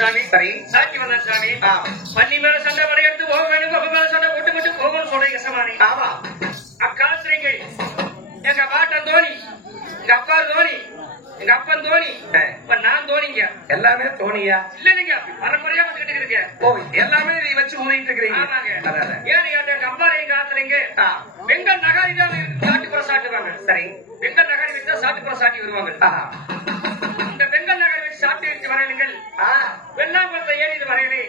சாமி சரி சாட்சி வந்த சாமி பள்ளி மேல சண்டை வரையெடுத்து போக வேண்டும் கொப்ப மேல சண்டை போட்டு விட்டு போகணும்னு சொல்றீங்க சமானி ஆமா அக்காசுறீங்க எங்க பாட்டன் தோனி எங்க அப்பா தோனி எங்க அப்பன் தோனி இப்ப நான் தோனிங்க எல்லாமே தோனியா இல்ல நீங்க பரம்பரையா வந்துகிட்டு இருக்கீங்க ஓ எல்லாமே நீ வச்சு ஊதிட்டு இருக்கீங்க ஆமாங்க ஏன் எங்க அப்பா எங்க ஆத்துறீங்க வெங்கல் நகாரி தான் சாட்டுப்புற சாட்டுவாங்க சரி வெங்கல் நகாரி வச்சா சாட்டுப்புற சாட்டி வருவாங்க இந்த வெங்கல் நகாரி வச்சு சாட்டி வச்சு வரையிலுங்கள் வெள்ளாங்குளத்தை ஏன் இது வரையலே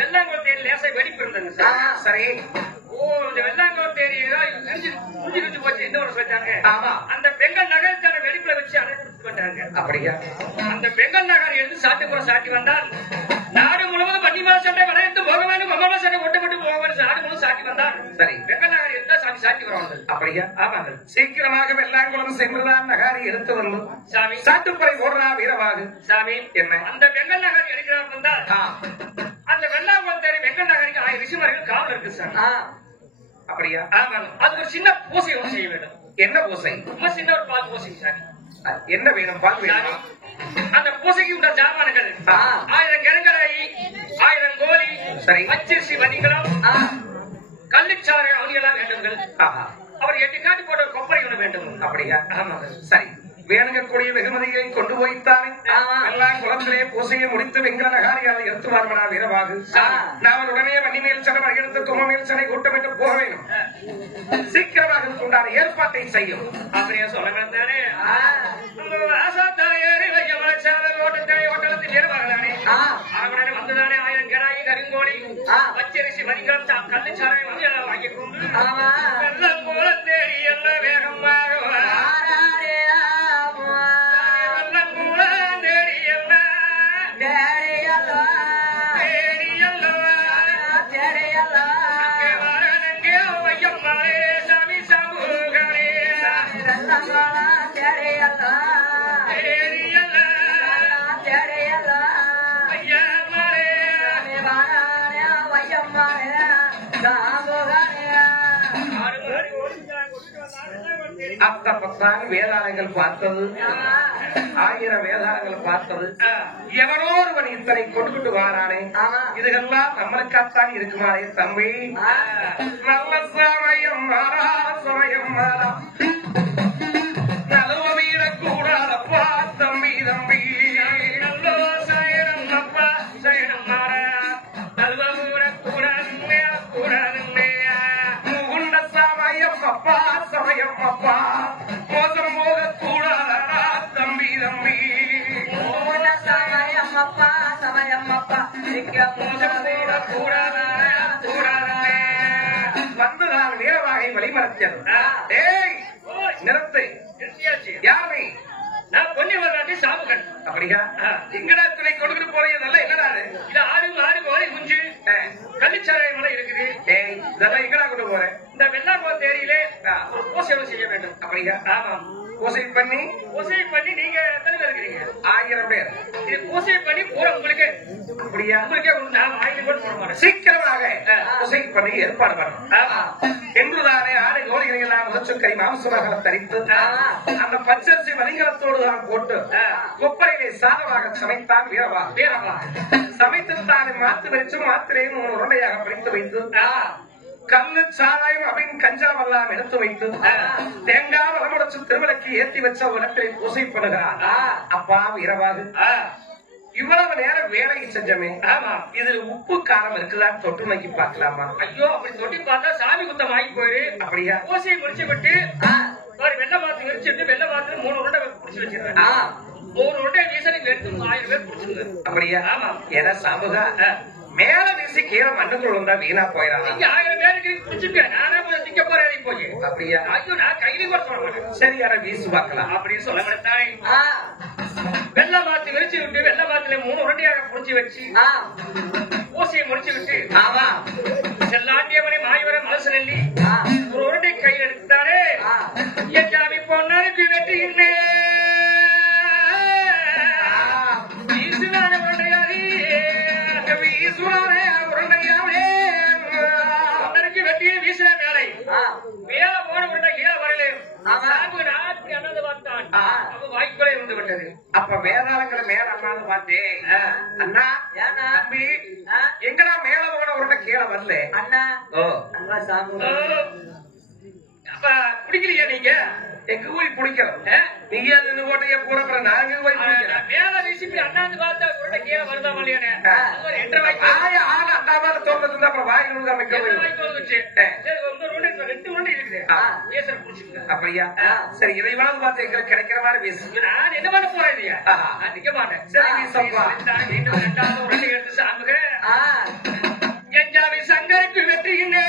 வெள்ளாங்குளத்தை லேசை வெடிப்பு இருந்தது சரி ஓ இந்த வெள்ளாங்குளத்தை முடிஞ்சு போச்சு என்ன ஒரு சொல்லிட்டாங்க ஆமா அந்த வெங்கல் நகரத்தான வெடிப்புல வச்சு அழைத்து பண்றாங்க அப்படியா அந்த வெங்கல் நகர் எடுத்து சாட்டுப்புற சாட்டி வந்தால் நாடு முழுவதும் பன்னிமால சண்டை வரையெடுத்து போக வேண்டும் மொபைல் சண்டை ஒட்டுப்பட்டு போக வேண்டும் நாடு முழுவதும் சாட்டி வந்தால் சரி வெங்கல் நகர் எடுத்தா சாட்டி சாட்டி வருவாங்க அப்படியா ஆமாங்க சீக்கிரமாக வெள்ளாங்குளம் சென்றுதான் நகாரி எடுத்து வந்து சாமி சாட்டுப்புறை ஓடுறா வீரவாகு சாமி என்ன அந்த வெங்கல் நகர் எடுக்கிறார் வந்தால் அந்த வெள்ளாங்குளத்தை வெங்கல் நகருக்கு 1000 ரிஷிமார்கள் காவல் இருக்கு சார் அப்படியா ஆமாங்க அது ஒரு சின்ன பூசை ஒன்று செய்ய வேண்டும் என்ன பூசை ரொம்ப சின்ன ஒரு பால் பூசை சாமி என்ன வேணும் பால் வேணும் அந்த பூசைக்கு உள்ள ஜாமான்கள் 1000 கிழங்கராயி 1000 கோலி சரி பச்சரிசி வணிகளும் கள்ளிச்சாறு அவனியெல்லாம் வேண்டுங்கள் அவர் 8 காட்டி போட்ட கொப்பரை ஒன்று வேண்டும் அப்படியா ஆமாங்க சரி வேணுங்கக்கூடிய வெகுமதியை கொண்டு போய்த்தானே எல்லாம் குளத்திலே பூசையை முடித்து வெங்கல நகாரியாவை எடுத்து வாழ்வனா வீரவாகு நான் உடனே வண்டி மேல் சடை எடுத்து தும மேல் சடை கூட்டமிட்டு போக வேண்டும் சீக்கிரமாக உண்டான ஏற்பாட்டை செய்யும் அப்படியே சொல்ல வேண்டானே வந்துதானே 1000 கிடாயி கருங்கோழி பச்சரிசி வணிகம் கள்ளிச்சாரை வாங்கி கொண்டு வெள்ளம் போல தேடி எல்லாம் வேகமாக அப்பத்தான் வேதாளங்கள் பார்த்தது 1000 வேதாளங்கள் பார்த்தது எவனோ ஒருவன் இத்தனை கொண்டுகிட்டு வாரானே இதுகெல்லாம் நம்மளுக்காத்தான் இருக்குமாறே தம்பி நல்ல சமயம் மாறா சமயம் மாறா நலவ வீரக்கூடாதப்பா தம்பி தம்பி நல்ல சயனம் அப்பா சயனம் மாறா நல்வ கூடாதுமே கூடாதுமே முகுண்ட சமயம் அப்பா சமயம் அப்பா மோசம் போக கூடாதா தம்பி தம்பி முகுண்ட சமயம் அப்பா சமயம் அப்பா மோசம் போக கூடாதா கூடாதா வந்துதான் வீரவாகை வழிமறைத்தது ஏய் நிறத்தை யாரை நான் பொன்னிவராட்டி சாமுகன் அப்படியா எங்கடா துணை கொடுக்கிட்டு போறீங்க என்னடா இது 6 கோழி குஞ்சு கள்ளிச்சாரை மலை இருக்குது இதெல்லாம் எங்கடா கொண்டு போறேன் இந்த வெள்ளாங்குளம் தேரியிலே ஒரு பூசை செய்ய வேண்டும் அப்படியா ஆமா பூசை பண்ணி நீங்க எத்தனை பேர் இருக்கிறீங்க 1000 பேர் இது பூசை பண்ணி பூரா உங்களுக்கு அப்படியா உங்களுக்கே நான் 1000 பேர் போட மாட்டேன் சீக்கிரமாக பூசை பண்ணி ஏற்பாடு பண்ணணும் என்றுதானே 6 கோழிகளை எல்லாம் முகச்சுக்கை மாம்சமாக தரித்து அந்த பச்சரிசி வலிங்கலத்தோடு தான் போட்டு கொப்பரையை சாதமாக சமைத்தான் வீரவா சமைத்து தான் மாத்து வச்சு மாத்திரையும் உருண்டையாக பிடித்து வைத்து கல்லு சாராயம் அப்படின்னு கஞ்சாவெல்லாம் எடுத்து வைத்து தேங்காய் வளமுடைச்சு திருவிளக்கு ஏற்றி வச்ச உலகத்தை பூசை பண்ணுகிறார் அப்பா வீரவாகு இவ்வளவு நேரம் வேலையை செஞ்சமே ஆமா இதுல உப்பு காரம் இருக்குதான்னு தொட்டு நோக்கி பாக்கலாமா ஐயோ அப்படி தொட்டி பார்த்தா சாமி குத்தம் ஆகி போயிரு அப்படியா பூசையை முடிச்சு விட்டு வெள்ள மாத்து விரிச்சுட்டு வெள்ள மாத்துல 3 உருண்டை பிடிச்சு வச்சிருக்கேன் 3 உருண்டை வீசனைக்கு எடுத்து 1000 பேர் பிடிச்சிருக்காரு அப்படியா ஆமா ஏன்னா சாமுகா மேல வீசி கீழே மண்ணுக்குள்ள வந்தா வீணா போயிடலாம் 1000 பேருக்கு பிடிச்சிருக்கேன் நானே திங்க போறேன் போய் அப்படியா ஐயோ நான் கையில கூட சொல்ல மாட்டேன் சரி யார வீசு பார்க்கலாம் அப்படின்னு சொல்ல மாட்டேன் வெள்ள மாத்து விரிச்சு விட்டு வெள்ள மாத்துல 3 உருண்டையாக புடிச்சு வச்சு பூசையை முடிச்சு விட்டு ஆமா செல்லாண்டியவனை மாயவரை மனசு நெல்லி ஒரு உருண்டை கையில் எடுத்தானே என் ஜாமி பொண்ணருக்கு வெற்றியின்னே வெட்டியை வீசின வேலை மேல போன உருண்டை கீழே வரல வாய்க்குள்ளே இருந்து விட்டது அப்ப அப்ப வேதாளங்களை மேல அண்ணாந்து பார்த்தேன். அண்ணா தம்பி எங்கடா மேல போன உடனே கீழே வரல அண்ணா. ஓ அண்ணா சாமி அப்ப பிடிக்கிறீங்க நீங்க எங்க போய் பிடிக்கிறோம் நீங்க நின்று போட்டீங்க கூட அப்புறம் நாங்க போய் பிடிக்கிறோம். மேல ரெசிபி அண்ணாந்து பார்த்தா உடனே கீழே வருதா இல்லையானே என்ற வாய்க்கு அண்ணா மாதிரி தோட்டத்துல இருந்தா அப்புறம் வாய் விழுந்து அமைக்க வந்துச்சு. சரி ரெண்டு ஒன்று இருக்குது பேசுற புடிச்சுங்க அப்படியா? சரி இதைவாவது பார்த்து எங்களுக்கு கிடைக்கிற மாதிரி பேசு. நான் என்ன பண்ண போறேன் இல்லையா நான் நிக்க மாட்டேன். சரி நீ சொல்வா. ரெண்டாவது உடனே எடுத்து சாமுக எஞ்சாவி சங்கருக்கு வெற்றியினே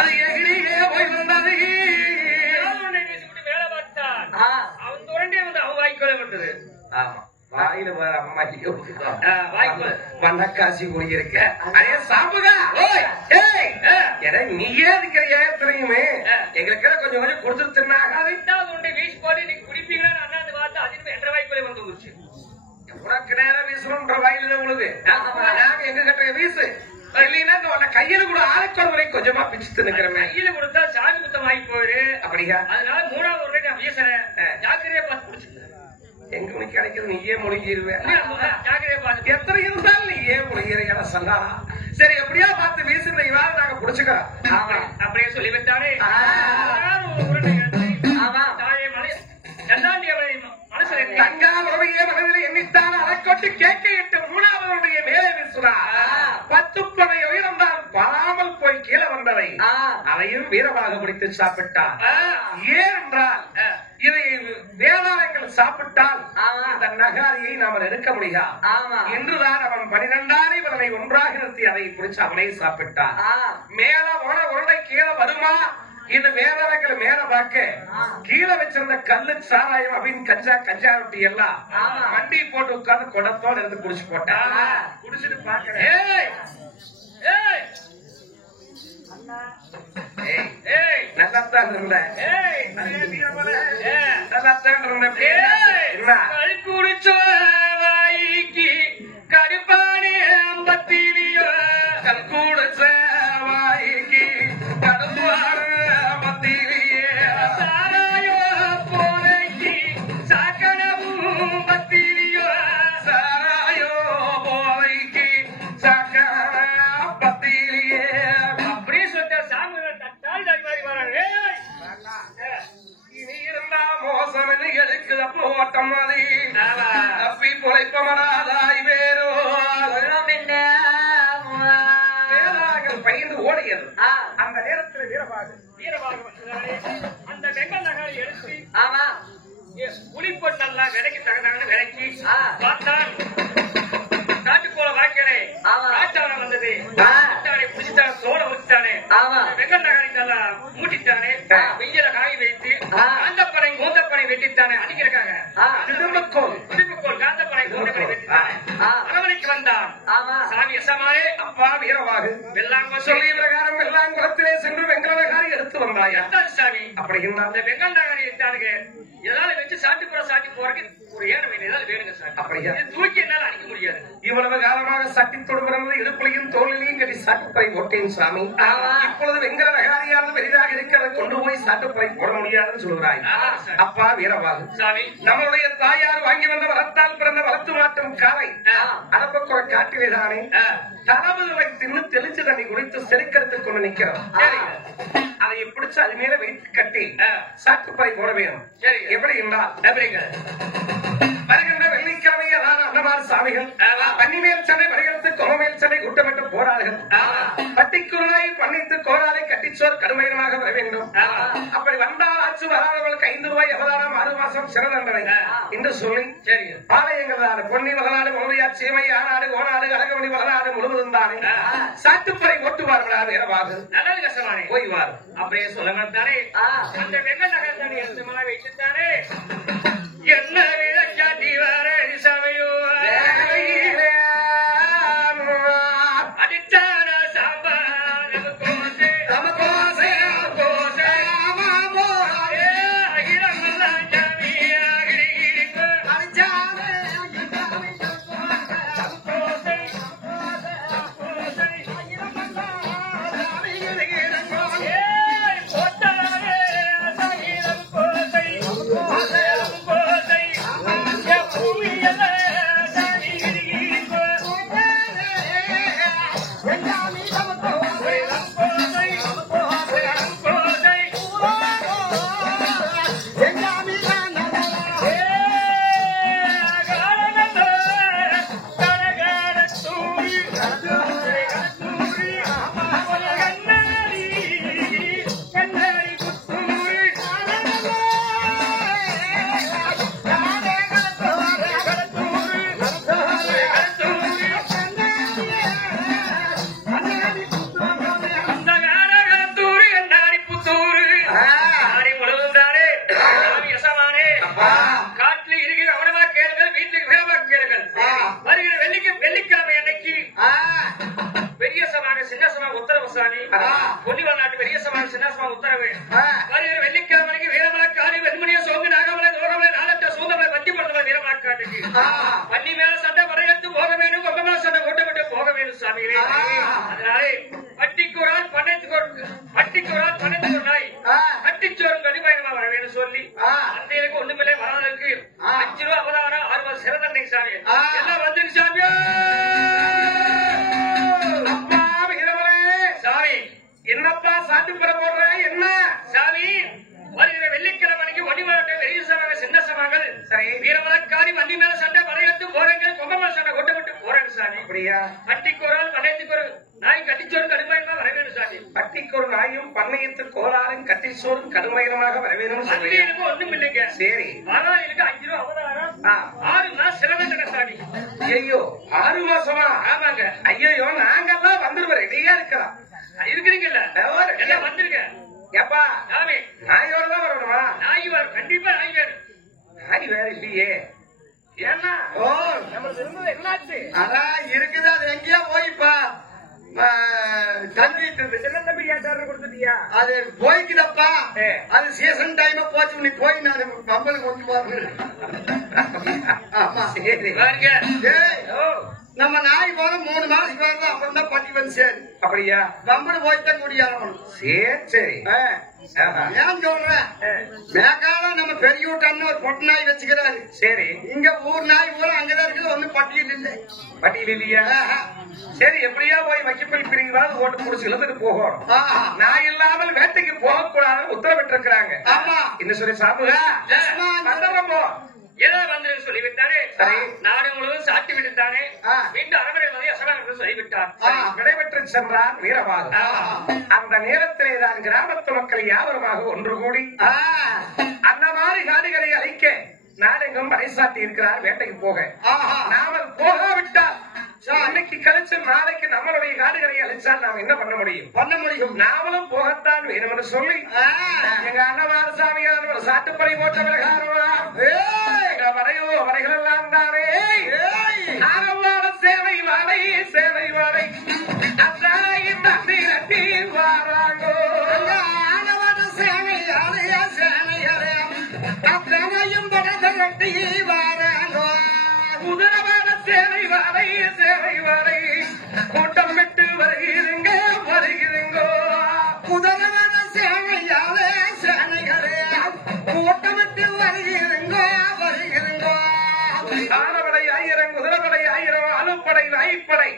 அது எகிரியே போய் வந்தது. வேலை பார்த்தான் அவன் உடனே வந்து அவன் வாய்க்கொலை வந்தது. ஆமா வாயில அம்மா வாய்க்கொலை வண்ணக்காசி குடியிருக்க அதே சாம்புகா நீயே இருக்கிற ஏத்துறையுமே எங்களுக்கு கொஞ்சம் கொஞ்சம் கொடுத்து தின்னாகாது. உண்டை வீசி போட்டு நீங்க குடிப்பீங்கன்னு அண்ணாந்து பார்த்தா அதுக்கு என்ற வாய்க்கொலை வந்து போச்சு. உனக்கு நேரம் வீசணும்ன்ற வயலுல உழுது நாங்க எங்க கட்டுற வீசு இல்லைன்னா கையில கூட ஆழக்கொலை வரை கொஞ்சமா பிச்சு தின்னுக்கிறமே. கையில கொடுத்தா சாமி குத்தம் வாங்கி போயிரு அப்படியா? அதனால மூணாவது ஒரு நான் வீசுறேன் ஜாக்கிரதையா பார்த்து குடிச்சுக்கிறேன். எங்க உனக்கு கிடைக்கிறது நீயே முழுகிடுவேன். ஜாக்கிரதையா பார்த்து எத்தனை இருந்தாலும் நீயே முழுகிற சொன்னா சரி எப்படியா பார்த்து வீசுற இவாறு நாங்க புடிச்சுக்கிறோம். அப்படியே சொல்லி வச்சானே தாயே மலை எல்லாண்டிய மனசுல தங்கா உறவையே மனதில் எண்ணித்தான் அதை கொண்டு கேட்க இட்டு மூணாவதுடைய மேலே வீசுறார். 10 படை உயரம் தான் வராமல் போய் கீழே வந்தவை அதையும் வீரமாக பிடித்து சாப்பிட்டார். ஏனென்றால் இதை வேதாளங்கள் சாப்பிட்டால் அந்த நகாரியை நாம் எடுக்க முடியாது என்றுதான் அவன் 12 இவனை ஒன்றாக நிறுத்தி அதை பிடிச்சு அவனை சாப்பிட்டான். மேல போன உருண்டை கீழே வருமா இது வேதாளங்கள் மேல பார்க்க கீழே வச்சிருந்த கல்லு சாராயம் அப்படின்னு கஞ்சா ரொட்டி எல்லாம் வண்டி போட்டு உட்கார்ந்து குடத்தோட இருந்து குடிச்சு போட்டான். குடிச்சிட்டு பாக்கிறேன் நல்லாத்தான் இருந்த நல்லாத்தான் இருந்த குடிச்சோ வாய்க்கு கடுப்பானே அம்பத்திலியோ கல்கூட வாய்க்கு கடுப்பான மத்தியிலேயே சாராயோ போலைக்கு சாக்கடவும் பத்திலியோ சாராயோ போலைக்கு சாக்கட பத்தியிலேயே அப்படியே சொல்ற சாமி தட்டால் மாதிரி வராங்க. இனி இருந்தா மோசம் எடுக்குது அப்போ ஓட்டம் மாதிரி தப்பி பொழைப்பமராதாய் வேறோ வேதாளங்கள் பயந்து ஓடியது. அந்த நேரத்தில் வீரபாகு அந்த வெங்கல் நகரை எடுத்து புலிப்பொட்டெல்லாம் விலைக்கு தகுந்தாங்கன்னு விலைக்கு பார்த்தான். காட்டுக்கோள வாய்க்கடை காட்டான வந்தது புடிச்சிட்டான சோழ வச்சுட்டானே வெங்கல் நகரிக்கெல்லாம் மூட்டிட்டானே வெயில காய் வைத்து காந்தப்பனை கோந்தப்பனை வெட்டித்தானே அடிக்கிறக்காக திரும்பக்கோள் காந்தப்பனை கோந்தப்பனை வெட்டித்தானே அரவணைக்கு வந்தான். சாமி எசமானே அப்பா வீரபாகு வெள்ளாங்க சொல்லி பிரகாரம் வெள்ளாங்குளத்திலே சென்று வெங்கல நகாரி எடுத்து வந்தாயா சாமி அப்படி அந்த வெங்கல் நகரை எடுத்தானுங்க ஏதாவது வச்சு சாட்டி போறதுக்கு ஒரு ஏழை ஏதாவது வேணுங்க சார். அப்படியா? தூக்கி என்னால அடிக்க முடியாது. இவ்வளவு காலமாக சட்டி தொடுகிறது இடுப்புலையும் தோளிலையும் கட்டி சாட்டுப்பறை போட்டேன் சாமி. இப்பொழுது வெங்கல நகாரியானது பெரிதாக இருக்கிறத கொண்டு போய் சாட்டுப்பறை போட முடியாதுன்னு சொல்கிறாய். அப்பா வீரபாகு சாமி நம்மளுடைய தாயார் வாங்கி வந்த வளர்த்தால் பிறந்த வளர்த்து மாட்டும் காலை அதப்பக்குற காட்டிலேதானே தளபதிவை தின்னு தெளிச்சு தண்ணி குடித்து செருக்கெடுத்துக் கொண்டு நிற்கிறோம். அதை பிடிச்சு அது மேல வைத்து கட்டி சாட்டுப்பறை போட வேணும். எப்படி என்றால் வருகின்ற வெள்ளிக்கிழமையில் அன்னமார் சாமிகள் பன்னிமேல் சடை வருகிறது கொமமேல் சடை கூட்டமிட்டு போறார்கள். பட்டிக்குருளை பண்ணித்து கோராலை கட்டிச்சோர் கடுமையாக வர வேண்டும். அப்படி வந்தால் ஆட்சி வராதவர்களுக்கு 5 ரூபாய் அவதாரம் 6 மாசம் சிறை தண்டனை என்று சொல்லி பாளையங்கள் பொன்னி வகநாடு மௌரியா சீமை ஆனாடு ஓனாடு அழகமணி வகநாடு முழுவதும் தானே சாட்டுப்பறை ஓட்டுவார்களா வீரபாகு நல்லது கஷ்டமானே போய்வார். அப்படியே சொல்ல தானே அந்த வெங்கல் நகர் தானே எடுத்து வைத்துத்தானே என்ன விளக்காட்டி வர சமையோ அடிச்சான சாம்பா நமக்கோசே நாடி முழுவதும் தானே யசமானே காட்டில் இருக்கிற அவனமா கேளுங்கள் வீட்டுக்கு வேகமா கேளுங்கள் வருகிற வெள்ளிக்கிழமை அன்னைக்கு பெரிய சமாக சின்னசமாக உத்தரவு சாமி பொன்னிவா நாட்டு பெரிய சமாக சின்னசமாக உத்தரவு வருகிற வெள்ளிக்கிழமைக்கு வீரமலக்காடு வெண்மணிய சோங்கு நாகமலை தோரமலை நாளத்த சூதமலை வண்டி பண்ண வீரமலக்காட்டுக்கு வண்டி மேல சண்டை வரையெடுத்து போக வேணும் கொம்ப மேல சண்டை கொண்டு போக வேணும் சாமி அதனாலே பட்டிக்கு ஒரு ஆள் பன்னெண்டு ஒரு நாய் கட்டிச்சோறும் கடிமயமா வர வேணும் சொல்லி அந்த ஒண்ணுமில்லை வராதற்கு 5 ரூபா 50,000 6 ரூபாய் சிறந்தன்னை சாமி எல்லாம் வந்துருக்கு சாமியோ சாமி என்னப்பா சாட்டு பெற போடுற என்ன சாமி வருகிற வெள்ளிக்கிழமைக்கு ஒடிமாட்டை வெளிய சமாக சின்ன சமாங்கள் சரி வீரமலக்காரி வண்டி மேல சண்டை வரையட்டு போறங்க கொங்கமல சண்டை கொண்டு போறாங்க சாமி அப்படியா பட்டிக்கு ஒரு ஆள் பண்ணையத்துக்கு ஒரு நாய் கட்டிச்சோறு கடுமையமா வர வேணும் சாமி பட்டிக்கு ஒரு நாயும் பண்ணையத்து கோளாறும் கட்டிச்சோறும் கடுமையமாக வர வேணும் எனக்கு ஒண்ணும் இல்லைங்க சரி வராளுக்கு 5 ரூபா 50,000 6 மாசம் சிறந்த சாமி ஐயோ 6 மாசமா ஆமாங்க ஐயோ நாங்கெல்லாம் வந்துருவோம் ரெடியா இருக்கலாம் இருக்கிறீங்கல்ல எல்லாம் வந்துருங்க எப்பா சாமி நாயோட தான் வரணுமா நாய் வரும் கண்டிப்பா நாய் வேணும் நாய் வேற இல்லையே ஏன்னா ஓ நம்ம திரும்ப என்னாச்சு அதான் இருக்குது அது எங்கேயா போய்ப்பா அது போய்க்குதப்பா அது சீசன் டைம் போச்சு நீ போய் நான் பம்பலுக்கு கொண்டு போறேன் நம்ம நாய் போல 3 மாசத்துக்கு வரணும் அப்புறம் தான் பட்டி வந்து சரி அப்படியா பம்புடு போய்தான் முடியாது சரி ஏன் சொல்றேன் மேக்கால நம்ம பெரிய வீட்டான்னு ஒரு பொட்டு நாய் வச்சுக்கிறாரு சரி இங்க ஊர் நாய் ஊர் அங்கதான் இருக்குது ஒண்ணு பட்டியல் இல்லை பட்டியல் இல்லையா சரி எப்படியா போய் வைக்கப்பல் பிரிங்கிறாவது ஓட்டு முடிச்சு இழுத்துட்டு போகணும் நாய் இல்லாமல் வேட்டைக்கு போகக்கூடாதுன்னு உத்தரவிட்டிருக்கிறாங்க ஆமா இன்னும் சொல்லி சாப்பிடுங்க போ ஏதோ வந்து சொல்லிவிட்டாரே சரி நாடு முழுவதும் சாட்டி விட்டுத்தானே மீண்டும் அரவணை வந்து அசலாக சொல்லிவிட்டார் விடைபெற்று சென்றார் வீரபாதம் அந்த நேரத்திலே தான் கிராமத்து மக்கள் யாவருமாக ஒன்று கூடி அந்த மாதிரி காடுகளை அழிக்க நாடெங்கும் பறைசாட்டி இருக்கிறார் வேட்டைக்கு போக நாமல் போகாவிட்டால் இன்னைக்கு கழிச்சு நாளைக்கு நம்மளுடைய காடுகளை அழிச்சால் நாம் என்ன பண்ண முடியும் நாமளும் போகத்தான் வேணும் என்று சொல்லி எங்க அண்ணவார சாமியார் ஒரு சாட்டுப்படை போட்ட வரைகள் எல்லாம் தானே ஆரவாட சேவை வாடை அத்தாயின் தந்தி நட்டி வாராங்கோ ஆனவாட சேவை அத்தனையும் படத்தை வாராங்கோ உதரவாட சேவை வாடை கூட்டம் விட்டு வருகிறீங்கோ உதரவாட சேவையாலே சேனைகளே கூட்டம் விட்டு வருகிறீங்கோ ஆனவடை 1000 குதிரவடை 1000 அலுப்படை நாய்ப்படை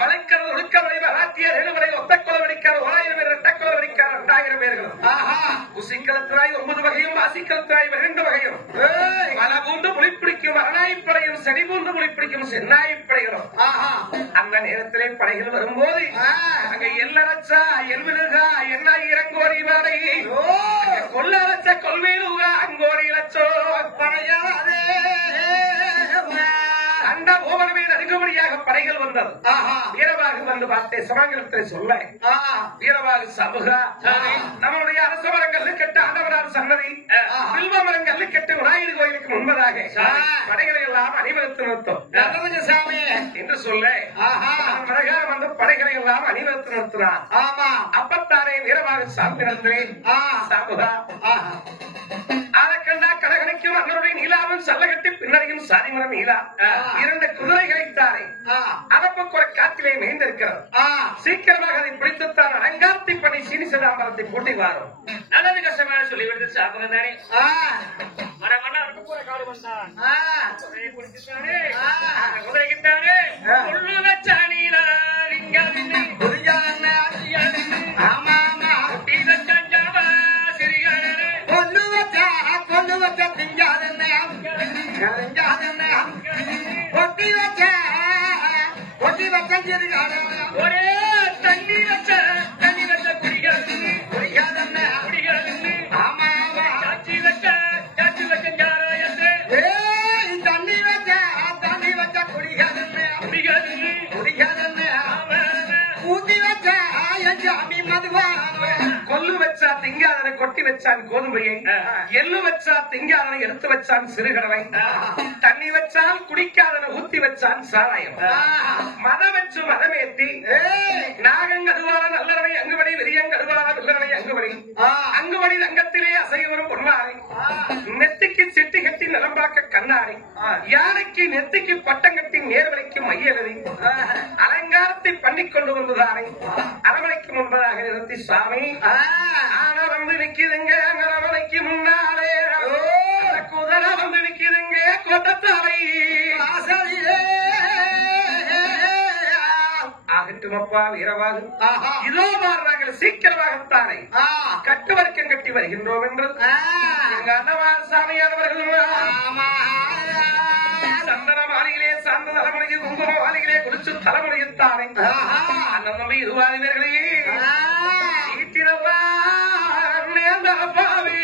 மலைக்கடல் ஒழுக்கவடை வராத்தியர் எழுவடை ஒத்தக்குளம் அடிக்கார் 1000 பேர் ரெட்டக்குளம் அடிக்கார் 2000 பேர்கள் உசிக்கலத்திராய் 9 வகையும் வாசிக்கலத்திராய் 2 வகையும் மல பூண்டு புலிப்பிடிக்கும் அரணாய்ப்படையும் செடி பூண்டு புலிப்பிடிக்கும் சென்னாய்ப்படைகளும் அந்த நேரத்திலே படைகள் வரும்போது அங்க எல்லரச்சா எல்மிருகா என்ன இறங்கோரி வாடை கொல்லரச்ச கொள்வேலுகா அங்கோரி லட்சோ படையாதே அந்த ஓவரமே நடுங்கும்படியாக படைகள் வந்தது வீரபாகு வந்து பார்த்தே சமங்கலத்தை சொல்ல வீரபாகு சமூகா நம்மளுடைய அரச மரங்கள் கெட்ட ஆண்டவரார் சன்னதி வில்வ மரங்கள் கெட்ட விநாயகர் கோயிலுக்கு முன்பதாக படைகளை எல்லாம் அணிவகுத்து நிறுத்தும் சாமி என்று சொல்ல பிரகாரம் வந்து படைகளை எல்லாம் அணிவகுத்து நிறுத்தினார் அப்பத்தானே வீரபாகு சாமியிடத்திலே சமூகா ஆலக்கண்டா கடகனைக்கும் அவருடைய நீலாவும் சல்லகட்டி பின்னரையும் சாதிமரம் நீலா 2 குதிரைகளை தானே அதப்பக்கு ஒரு காட்டிலே மேய்ந்திருக்கிறது சீக்கிரமாக அதை பிடித்துத்தான் அலங்காரத்தை பண்ணி சீனி சிதாம்பரத்தை பூட்டி வாரும் நல்லது கஷ்டமான சொல்லிவிடுது சாப்பிட தானே மரமண்ணா அதுக்கு கூட காடு வந்தான் குதிரையை பிடிச்சிட்டானே குதிரைக்கிட்டானே கொள்ளு வச்ச நீலா ஆமா ஒரே தண்ணி வச்ச குடிக்காது ஆமா காட்சி வச்ச தண்ணி வச்ச குடிக்காது ஊத்தி வச்ச மதுவா கொல்லு வச்சா திங்காத கொட்ட கொட்டி வச்சான் கோதுமையை, எள்ளு வச்சா திங்காதனை எடுத்து வச்சான் சிறுகடவை, தண்ணி வச்சால் குடிக்காதனை ஊத்தி வச்சான் சாராயம், மதம் வச்சு மதமேத்தி நாகங்கடுவான நல்லவனை அங்குபடி விரியங்கடுவான நல்லவனை அங்குபடி அங்குபடி தங்கத்திலே அசையவரும் பொன்னாரை நெத்திக்கு செட்டி கட்டி நிலம்பாக்க கண்ணாரை யானைக்கு நெத்திக்கு பட்டம் கட்டி நேர்வரைக்கு மையெழுதி அலங்காரத்தை பண்ணிக் கொண்டு வந்ததாரை அரவணைக்கு முன்பதாக நிறுத்தி சாமி ஆனா வந்து நிக்குதுங்க அரவணைக்கு முன்னாலே குதிரை வந்து நிக்குதுங்க கோட்டத்தாரை ஆகட்டுமப்பா வீரவாது இதோ நாங்கள் சீக்கிரமாகத்தானே கட்டுவர்க்கம் கட்டி வருகின்றோம் என்று எங்க அண்ணவார் சாமியானவர்கள் சந்தன மாளிகளே சார்ந்த தலைமுறையில் குங்கும மாளிகளே குடிச்சு தலைமுறையிட்டானே அண்ணன் நம்பி இருவாதினர்களே ஈட்டினவா பாவி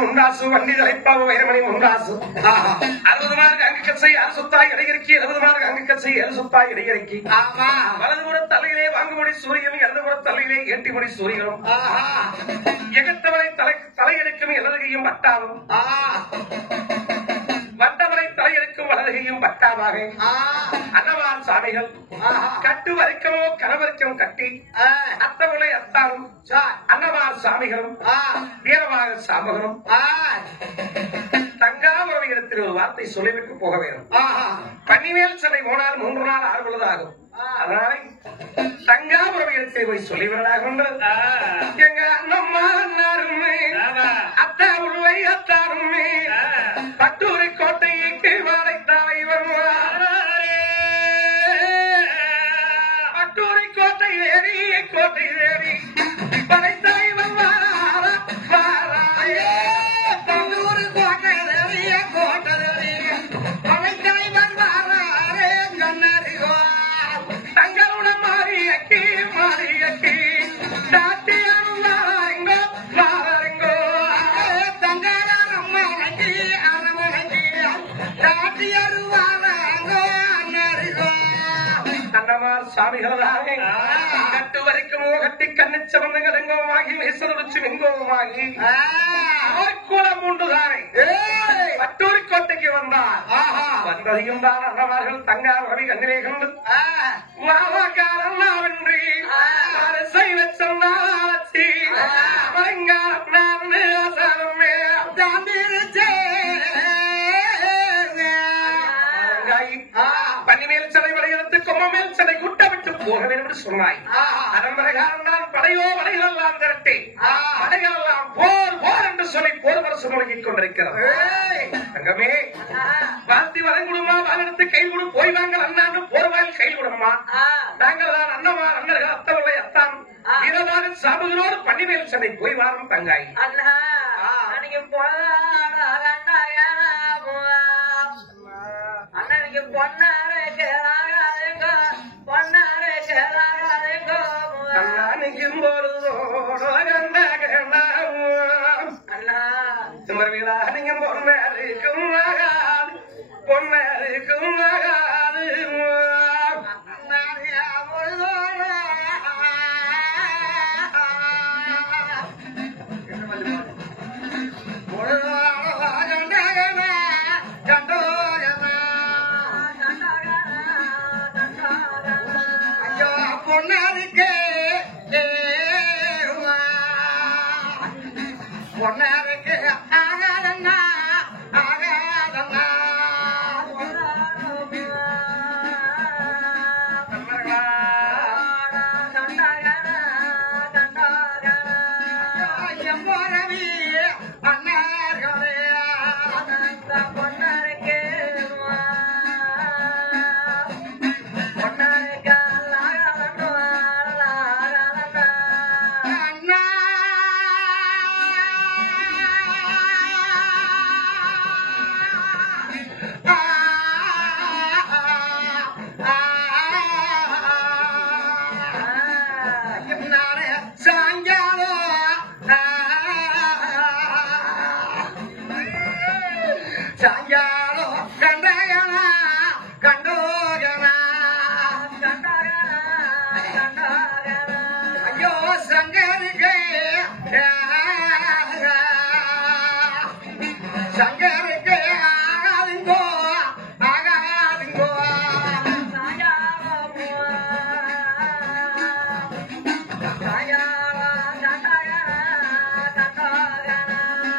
முண்டாசு வண்டி தலைப்பாவு வைரமணி முண்டாசு 60 மார்க்கு அங்கு கச்சை 6 சுத்தாய் இடையிறக்கி 70 மார்க்கு அங்கு கச்சை 7 சுத்தாய் இடையிறக்கி வலதுபுற தலையிலே வாங்குமுடி சூரியனும் இடதுபுற தலையிலே ஏட்டிமுடி சூரியனும் எகத்தவரை தலையெடுக்கும் இடதுகையும் வட்டாவும் வட்டவரை தலையெடுக்கும் வலதுகையும் வட்டாவாக அன்னவார் சாமிகள் கட்டு வரைக்கமோ கணவருக்கும் கட்டி அத்தவளை அத்தாரும் அன்னவார் சாமிகளும் வீரமாக சாமகனும் தங்காபுரவிடத்தில் ஒரு வார்த்தை சொல்லிவிட்டு போக வேண்டும். பன்னிமேல் சபை போனால் 3 நாள் 6 பொழுது ஆகும். அதனால தங்காபுரவிடத்தில் போய் சொல்லிவிடலாக எங்க அண்ணம்மா அண்ணாருமே அத்தா உருவை அத்தாருமே பட்டூரை கோட்டைக்கு வாழைத்தாய் வருவாரே பட்டூரை கோட்டை வேறி கோட்டை வேறி படைத்தாய் வருவாரே பட்டூர் கோட்டை வேறிய கோட்டை வேறி படைத்தாய் வருவாரே கண்ணறிவா தங்களோட மாறியக்கி மாறியக்கி தாத்தி அருளாருங்கோ மாறுங்கோ தங்காரம் மனைக்கு அரவணைக்கு தாத்தி அருளாருங்கோ அண்ணறிவா கண்ணமார் சாமிகளாக கட்டு வரைக்கும் கட்டி கண்ணிச்ச வந்தங்கள் எங்கோமாகி நெசருச்சு எங்கோமாகி குளம் உண்டுதானே பட்டூர் கோட்டைக்கு வந்தார் வந்ததையும் தான் அண்ணவார்கள் தங்கார் வரை கண்ணிலே கண்டு மாவாக்காரன் நாவன்றி சைவ சொன்னாச்சி மரங்காரம் பன்னிமேல் சிலை வளையத்து கொம்மமேல் சிலை குட்ட விட்டு போக வேண்டும் என்று சொன்னாய். அதன் பிரகாரம் தான் படையோ வலைகளெல்லாம் திரட்டி படைகளெல்லாம் போர் போர் என்று சொல்லி போர் வரசு முழங்கிக் கொண்டிருக்கிறது. தங்கமே வாழ்த்தி வழங்குடுமா வாழெடுத்து கை கொடு போய் வாங்கல் அண்ணாண்டு போர்வாயில் கை கொடுமா நாங்கள் தான் அண்ணமா அண்ணர்கள் அத்தவர்களை அத்தான் இரவாக சாபுகளோடு பன்னிமேல் சிலை போய் வாரம் தங்காய் அண்ணனுக்கு பொன்னாரே சேராங்க பொன்னாரே சேராங்க அண்ணானிக்கும் பொழுதோடு சிம்மர்வீரானிக்கும் பொன்னருக்கும் மகாது பொன்னருக்கும் மகாது பொன்னாருக்கு ஆகாதண்ணா ஆகாதண்ணா சாயங்காலம் கண்டகனா கண்டோகனா ஐயோ சங்கருக்கு சங்கருக்கு ஆகாதுங்கோ ஆகாதுங்கோ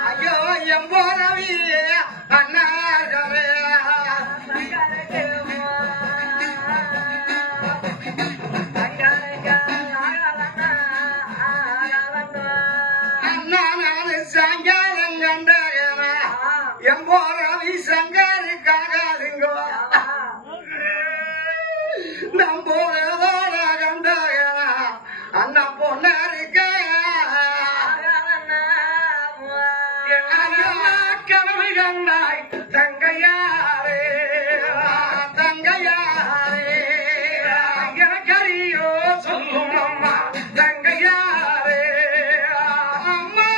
ஐயோ எம்போரவி அண்ணாகரே அண்ணா நானு சாயங்காலம் கண்டகனா எம்போரவி சங்கருக்காகாதுங்கோ நம்போரதோட கண்டகனா அண்ணா பொண்ணருக்க கனவு கண்டாய் தங்கையாரே தங்கையாரே எனக்கறியோ சொல்லும் அம்மா தங்கையாரே அம்மா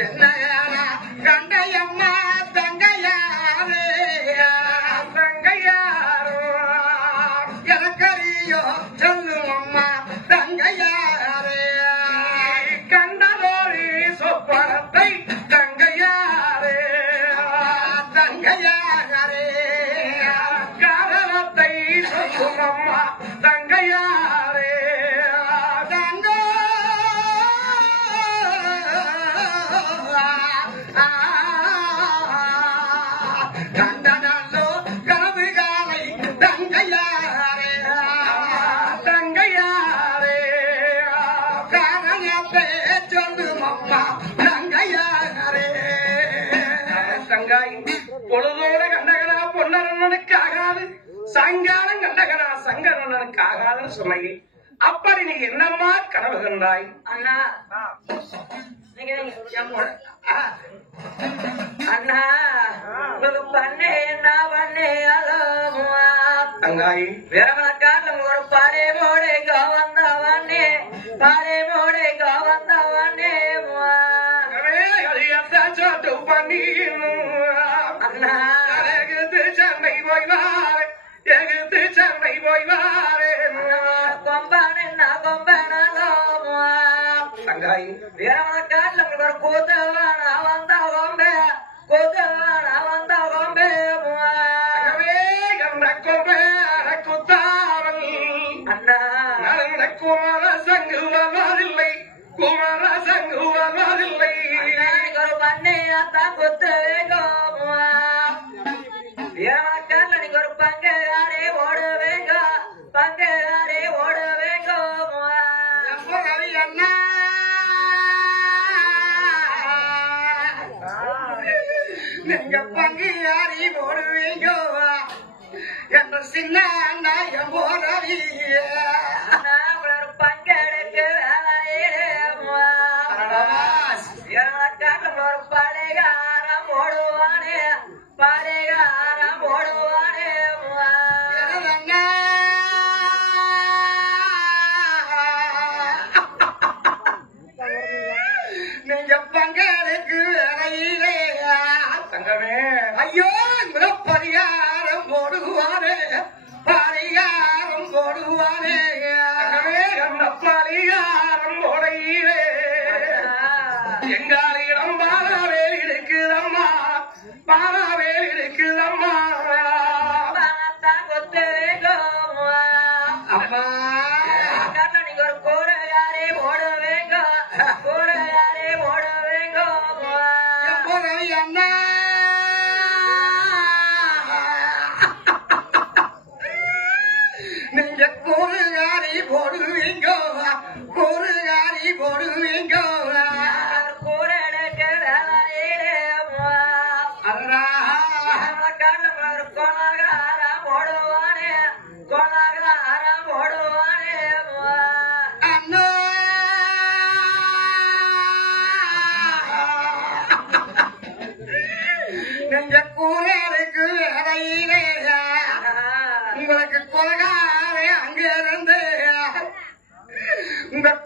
என்னையா கண்டையம்மா தங்கையாரே தங்கையாரோ எனக்கறியோ சொல்லும் அம்மா தங்கையாரே கண்டதோரி சொப்பனத்தை தங்கையாரே தங்கையாரே காரணத்தை சொல்லும் அம்மா தங்கையாரே தங்கோ கண்டனல்லோ கனவு காலை தங்கையாரே தங்கையாரே காரணத்தை சொல்லும் அம்மா தங்கையாரே தங்காய் பொழுதோட கண்டகனா பொன்னரனுக்கு ஆகாது சாயங்காலம் கண்டகனா சங்கரனுக்கு ஆகாதுன்னு சொன்னீங்க அப்படி நீ என்னம்மா கனவு கண்டாய் அண்ணா அண்ணா ஒரு பண்ணே என்ன பண்ணே அலமுவா தங்காய் வேறக்காலம் ஒரு பாறை மோடை கவந்தவனே பாறை மோடை கவந்தவனே சோட்டு பண்ணி அண்ணா எகுத்து சண்டை போய் வாரு எகுத்து சண்டை போய் வாரு கொம்பன கொம்பனலமுவா தங்காய் வேறக்காலம் ஒரு கூத்தவன வந்த கொம்பே கூத்தவன வந்த கொம்பே கண்ட கொம்பேற குத்தாவல் அண்ணா நடந்த குமார சங்கு வருவதில்லை குமார சங்கு வருவதில்லை ஒரு பண்ணையத்தான் குத்துவேங்கோமுவா வேறக்கால நீங்க ஒரு பங்கையாரே ஓடுவேங்க பங்கையாரே ஓடுவேங்கோமுவா அண்ணா நீங்க பங்கையாரி போடுவீங்கோ என்ற சின்ன அண்ணா என் போறவி ஒரு பங்கெடுக்கு வேலையிலேமுவா வேறக்கால ஒரு பழையாரம் ஓடுவானே பழையாரம் ஓடுவானேமுவா நீங்க பங்களுக்கு வேலையிலே தங்கமே ஐயோ பரிகாரம் போடுவாரே பரிகாரம் போடுவாரே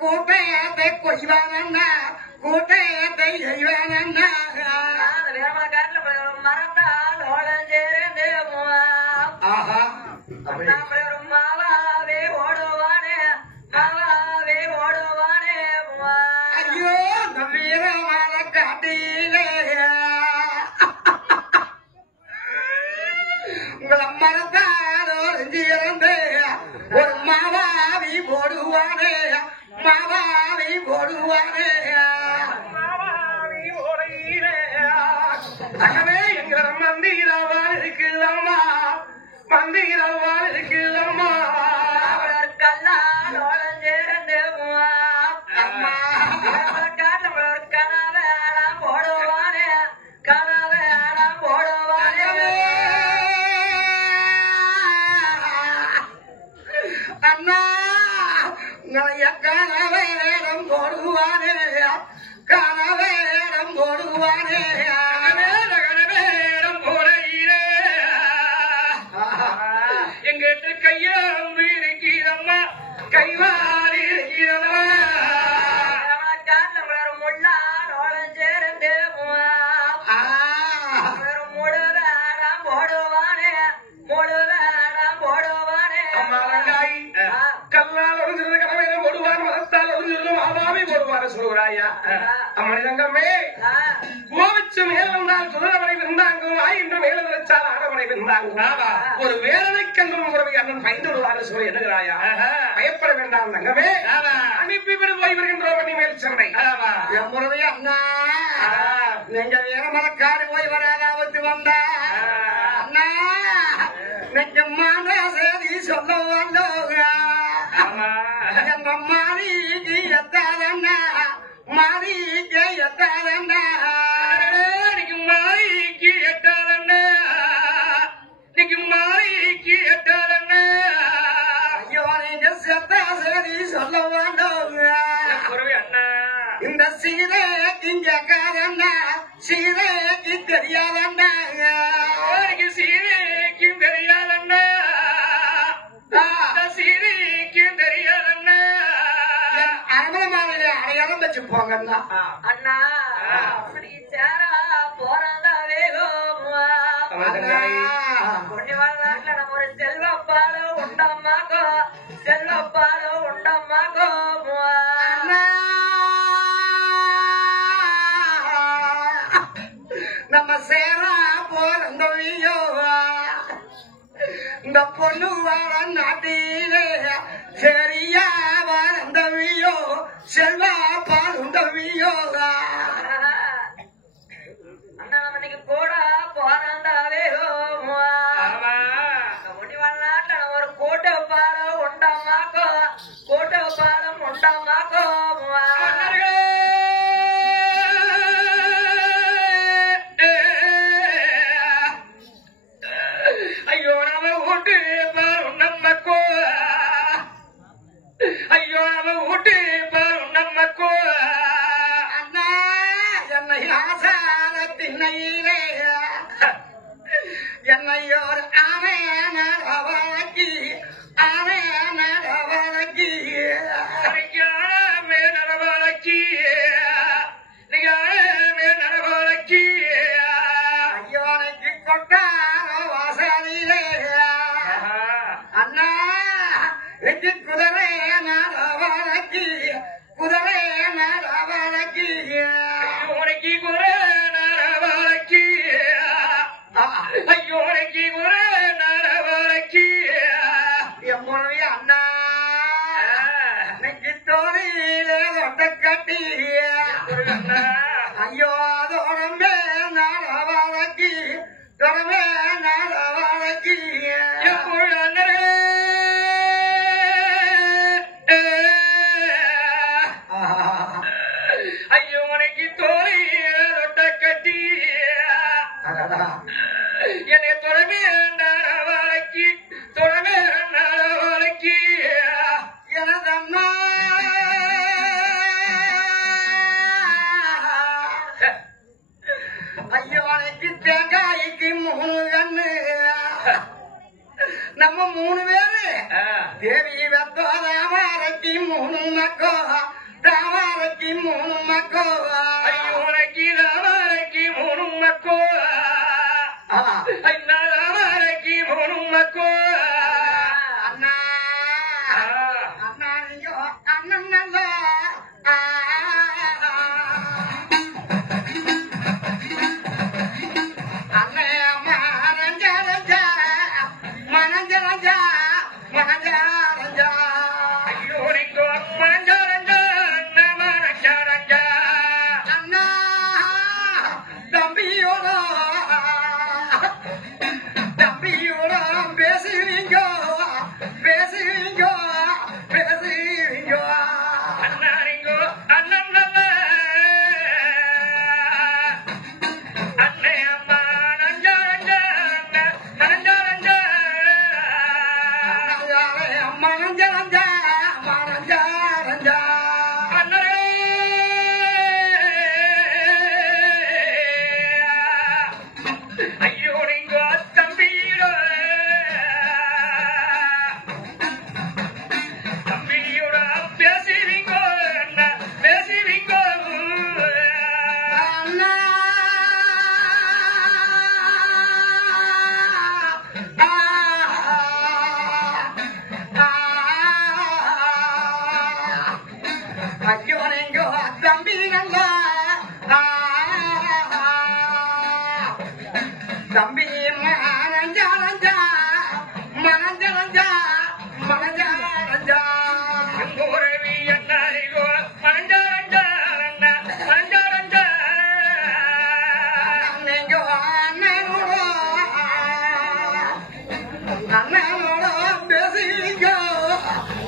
கூட்டையத்தை கொய்வானண்ணா கூட்டையத்தை எய்வானண்ணா ஆஹா மாவாவே ஓடுவானே மாவாவே ஓடுவானே ஐயோ இந்த வீரமான காட்டிலே உங்களை மரத்தாரோ இறந்து ஒரு மாவாவி போடுவானே மாவாவி போடுவானே அகவே எங்கள் மந்திரவாள் இருக்குல்லம்மா மந்திரவாள் இருக்குல்லம்மா அம்மா போடுவானே கனவேட போடுவானே அண்ணா கனவேடம் போடுவானே கனவேடம் போடுவானே கனவேடம் போடையிலே எங்கிட்ட கையாம்பு இருக்கிறம்மா கைவாரி இருக்கிறம்மா கல்லால் ஒருங்கிறது கடமையில போடுவார் மதத்தால் ஒருங்கிறது மாதாவை போடுவார் சொல்லுகிறாயா அம்மனிதங்கமே கோவிச்சு மேல் வந்தால் சுதரமனை விருந்தாங்கும் ஆயின்ற மேல நினைச்சால் ஆடமனை விருந்தாங்கும் ஒரு வேலனைக்கென்றும் உறவை அண்ணன் பயந்து விடுவார் சொல்லி எண்ணுகிறாயா பயப்பட வேண்டாம் தங்கமே அனுப்பிவிடு போய் வருகின்றோம் பண்ணி மேல் சென்னை எம்முறை அண்ணா நீங்க வீரமலக்காடு போய் வராதாவது வந்தா அண்ணா நீங்க மாதா சேதி சொல்ல வந்தோங்க எங்க மாறிக்கு எத்தாதண்ணா மாறிக்கு எத்தாதண்ணா மாறிக்கு எட்டாதண்ணா இன்னைக்கு மாறிக்கு எட்டாதண்ணா ஐயோ நீங்க செத்தா சேதி சொல்ல வந்தோங்க அண்ணா இந்த சீதைக்கு கேட்காதண்ணா சீதைக்கு தெரியாதண்ணா சீரைக்கும் தெரியாதண்ணா சீரைக்கும் தெரியாதண்ணா அரமணமாவிலே அடையாளம் வச்சு போங்கண்ணா அண்ணா அப்படி சேரா போறதா வேகம் பொன்னிவாழ்நாட்டுல நம்ம ஒரு செல்வப்பால உண்டம்மாக்கோ செல்வப்பால உண்டம்மாக்கோ நம்ம சேரா போறந்தவியோ இந்த பொண்ணு வாழ நாட்டிலே சரியா வாழ்ந்தவியோ செல்வா பாலுண்டவியோ அண்ணா நம்ம இன்னைக்கு கூட போறதா வேகம் பொன்னிவாழ்நாட்டுல நம்ம ஒரு கோட்டை பாலம் உண்டம்மாக்கோ கோட்டை பாலம் உண்டம்மாக்கோ ஐயோ நம்ம ஓட்டு பாரு நம்மக்கோ ஐயோ நம்ம ஓட்டு பாரு நம்மக்கோ அண்ணா என்னை ஆசார திண்ணையிலே என்னையோர் ஆவே நடவழக்கி ஆவே நடவழக்கி மே நடவழக்கி மே நடவழக்கி ஐயோனைக்கு கொட்டார வாசலிலே அண்ணா வெற்றி குதிரை நடவழக்கி குதிரை நடவழக்கி உனக்கு குறை நடவழக்கி ஐயோ உனக்கு குறை நடவழக்கி எம்முறை அண்ணா நெஞ்சு தோழியிலே ஒட்ட கட்டி ஐயோ அதோடமே நடவழக்கி தொடமே நடவழக்கி ஐயோ உனக்கு தோழி ரொட்ட கட்டி என்னை தொடமே நடவழக்கி தொடமே நடவழக்கி எனதம்மா ஐயோ அனைக்கு தேங்காய்க்கு 3 கண்ணு நம்ம 3 பேரு தேவி வெத்தோத அரைக்கு 3 மக்கோ தாமரைக்கு மூணு மக்கோ ஐயோரைக்கு தாமரைக்கு மூணு மக்கோ தாமரைக்கு மூணு மக்கோ அண்ணா அண்ணா நீங்க அண்ணன் நல்ல அண்ணே மனஞ்ச ரஞ்சா மனஞ்ச ரஞ்சா மனஞ்ச ரஞ்சா ஐயோரைக்கு மனஞ்சரஞ்சா மனஞ்சரஞ்சா அண்ணா தம்பியோட பேசுவீங்க பேசுவீங்க பேசுவீங்க அண்ணாரிங்கோ அண்ணன் நல்ல அண்ணே அம்மா நஞ்சரஞ்சா நஞ்சரஞ்சா மனஞ்சரஞ்சா மனஞ்சரஞ்சா அண்ணரே ஐயோ நீங்கோ தம்பியோ தம்பியோட பேசுவீங்கோ பேசுவீங்கோ அண்ணா ஐயோ நீங்க தம்பிங்கள தம்பி மனஞ்சரஞ்சா மனஞ்சரஞ்சா மனஞ்சரஞ்சா உறவி அண்ணாரிங்கோ மனஞ்சரஞ்சா மனஞ்சரஞ்சா நீங்க அண்ணனோட பேசுவீங்க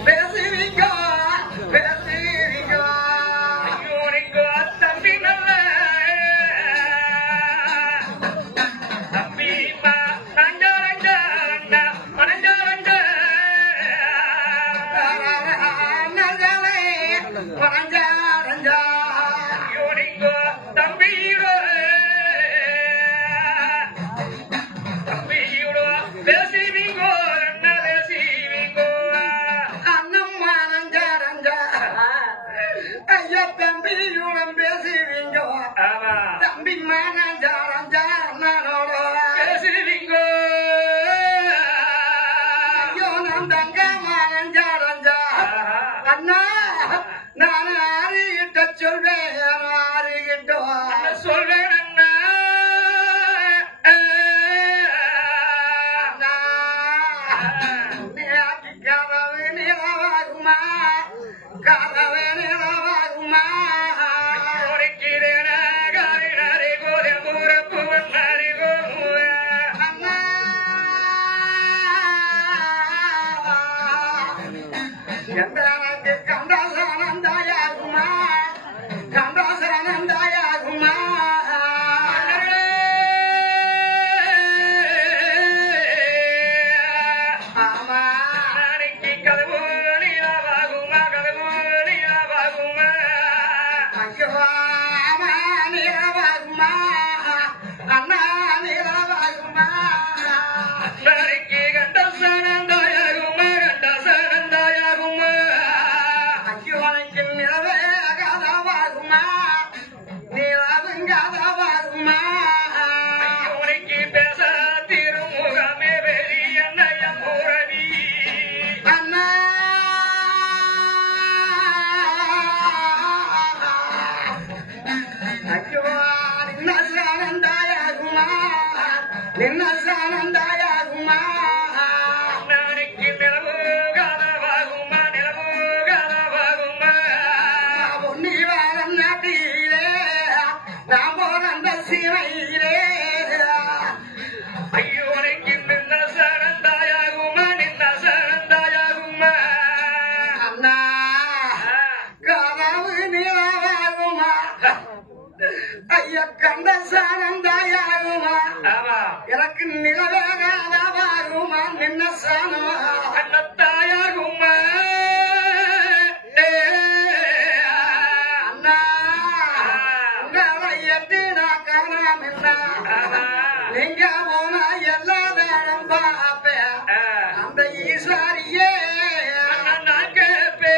பேசுவீங்க பேசுவீங்க ஐயோ நீங்கோ தம்பி நல்ல தம்பி நஞ்சரஞ்சா மனஞ்சரஞ்சா மனஞ்சரஞ்சா ஐயோ நீங்கோ தம்பியோ தம்பியோட பேசுவீங்கோ பேசுவீங்கோ அண்ணன் மனஞ்சரஞ்சா ஐயா தம்பியுடன் பேசுவீங்க ஆமா தம்பி மனஞ்சரஞ்சா அண்ணனோட பேசுவீங்கோ ஐயோ நான் தங்க மனஞ்சரஞ்சா அண்ணா நான் ஆறிட்ட சொல்வேன் ஆறிட்டோ சொல்வேன் அண்ணா கதவு நிலவாகுமா கதவு நிலவாகுமா உரைக்கிறேனா காரினாரே கோர மூரப்பு வந்தாரே கோமுவ அண்ணா எனக்கு கண்டாசனந்தாயாகுமா கண்டாசனந்தாயாகுமா ஆமா நாளைக்கு கதவு நீராவாகுமா கதவு நீராவாகுமா ஐயோ ஆமா நிலவாகுமா அண்ணா நிலவாகுமா நாளைக்கு கண்டசனந்தாயாகுமா கண்டசனந்தாயாகுமா ஐயோ எனக்கு நிலவே கதவாகுமா நிலவுங்கதவாகுமா உனக்கு பேச திருமுகமே வெறி என்னைய முரவி அண்ணா ஐயோ நின்ன சானந்தாயாகுமா நின்ன சானந்தாயாகுமா நாளைக்கு நிலவு கதவாகுமா நிலவு கதவாகுமா பொன்னி வாரம் நாட்டிலே நான் போன சிவையிலே ஐயோ உனக்கு நின்ன சரந்தாயாகுமா நின்ன சரந்தாயாகுமா அண்ணா கனவு நிலவாகுமா ஐயா கண்ட சானந்தாயாகுமா ஆமா எனக்கு நிலவேகாதவாகுமா நின்ன சானமா கண்ணத்தாயாகுமா அண்ணா உங்களை எட்டி நான் காணாமில்ல நீங்க போனா எல்லா நேரம் பார்ப்பேன் அந்த ஈஸ்வரியே நான் கேப்பே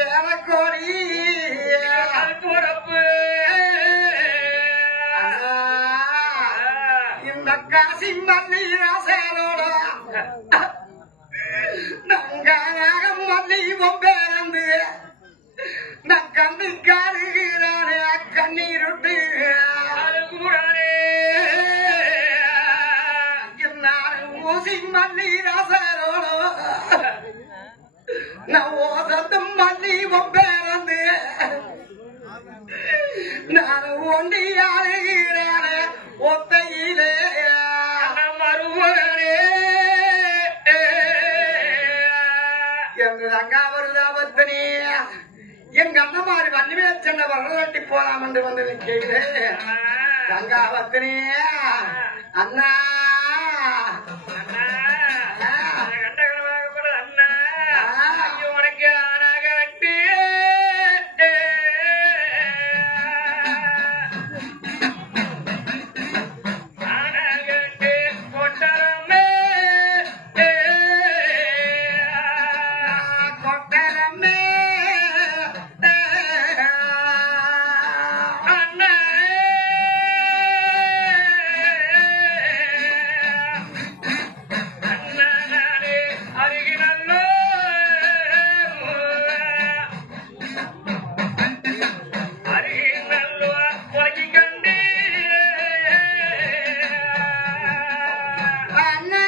ஏறக்கோடி பொறப்பு இந்த காசி மல்லி ராசரோட நங்காக மல்லி பேரந்து நான் கண்ணு காருகிறானே கண்ணீருட்டு ஊசி மல்லி ராசரோட நான் ஓசத்தும் மல்லி பேரந்து நான் ஒண்டியாருகிறானே ஒத்தையிலே மறுவரே எங்க அங்கா வருதாபத்தனே எங்க அண்ணமாரி வன்னிமே சென்ன வரலாட்டி போலாம் என்று வந்து நிற்கிறேன் கங்காவத்தனே அண்ணா உனக்கு ஆனாகட்டு ஆனாகட்டு கொட்டரமே கொட்டரமே அண்ணா அண்ணாடே அருகினல்லோ அருகினல்லோ உனக்கு கண்டு அண்ணா